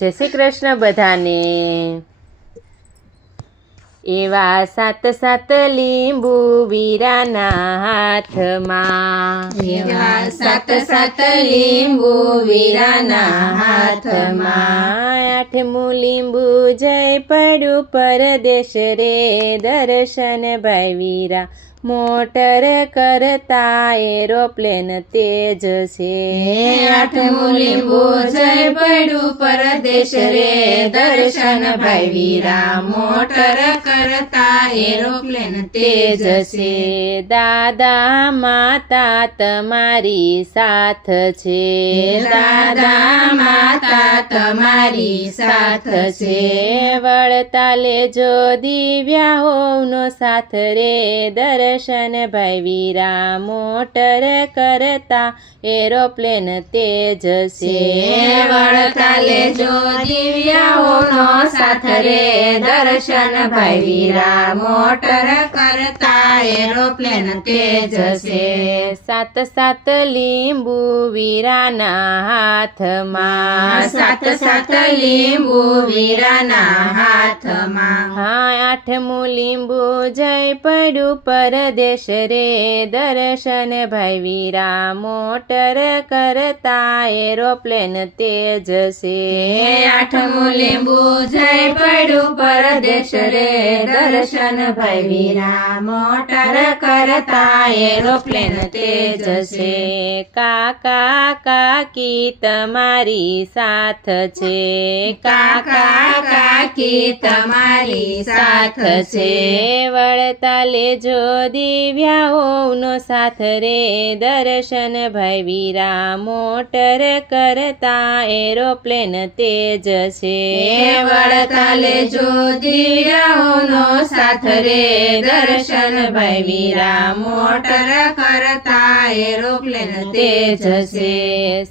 જય શ્રી કૃષ્ણ બધાને। એવા સાત સાત લીંબુ વીરાના હાથમાં, એવા સાત સાત લીંબુ વીરાના હાથમાં, આઠમું લીંબુ જય પડ્યું પરદેશ રે, દર્શન ભાઈ વીરા મોટર કરતા એરોપ્લેન તેજ છે। આઠમું લીંબુ જય પડ્યું પરદેશ રે, દર્શન ભાઈ વીરા મોટર કરતા એરોપ્લેન તેજ છે। દાદા માતા તમારી સાથ છે, દાદા માતા તમારી સાથ છે। વળતા લેજો દિવ્યાઓનો સાથ રે, દર્શન ભાઈ વીરા મોટર કરતા એરોપ્લેન તેજ છે। વળતા લેજો દિવ્યાઓનો સાથ રે, દર્શન ભાઈ વીરા મોટર કરતા એરોપ્લેન તેજ છે। સાત સાત લીંબુ વીરાના હાથમાં, સાત સાત લીંબુ વીરાના હાથમાં, આઠમું લીંબુ જય પડ્યું પરદેશ રે, દર્શન ભાઈ વીરા મોટર કરતા એરોપ્લેન તેજ છે। આઠમું લીંબુ જય પડ્યું પરદેશ રે, દર્શન ભાઈ વીરા મોટર કરતા એરોપ્લેન તેજ છે। કાકા કાકી તમારી સાથ છે, કાકા કાકી તમારી સાથ છે। વળતા લેજો દિવ્યાઓનો સાથ રે, દર્શન ભાઈ વીરા મોટર કરતા એરોપ્લેન તેજ છે। વળતા લેજો દિવ્યાઓનો સાથ રે, દર્શન ભાઈ વીરા મોટર કરતા એરોપ્લેન તેજ છે।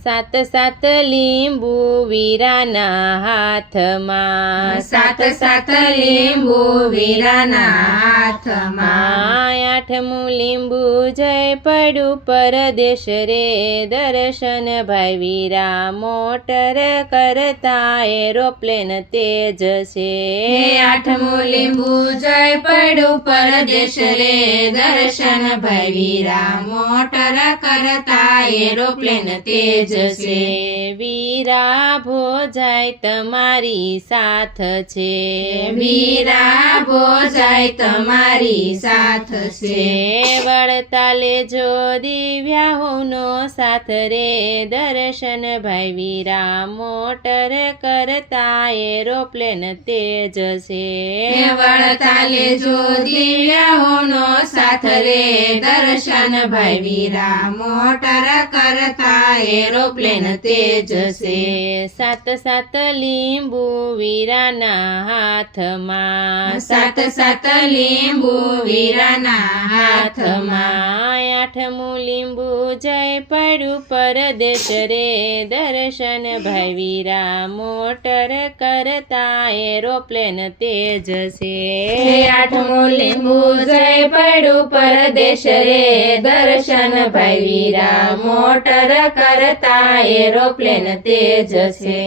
સાત સાત લીંબુ વીરાના હાથમાં, સાત સાત લીંબુ વીરાના હાથમાં, આઠમું લીંબુ જય પડ્યું પરદેશ રે, દર્શન ભાઈ વીરા મોટર કરતા એરોપ્લેન તેજ છે। આઠમું લીંબુ જય પડ્યું પરદેશ રે, દર્શન ભાઈ વીરા મોટર કરતા એરોપ્લેન તેજ છે। વીરા ભોજાય તમારી સાથ છે, વીરા ભોજાય તમારી સાથ છે। વળતા લેજો દિવ્યાઓનો સાથ રે, દર્શન ભાઈ વીરા મોટર કરતા એરોપ્લેન તેજ છે। વળતા લેજો દિવ્યાઓનો સાથ રે, દર્શન ભાઈ વીરા મોટર કરતા એરોપ્લેન તેજ છે। સાત સાત લીંબુ વીરાના હાથમાં, સાત સાત લીંબુ વીરાના હાથમાં, આઠમું લીંબુ જય પડ્યું પરદેશ રે, દર્શન ભાઈ વીરા મોટર કરતા એરોપ્લેન તેજ છે। આઠમું લીંબુ જય પડ્યું પરદેશ રે, દર્શન ભાઈ વીરા મોટર કરતા એરોપ્લેન તેજ છે।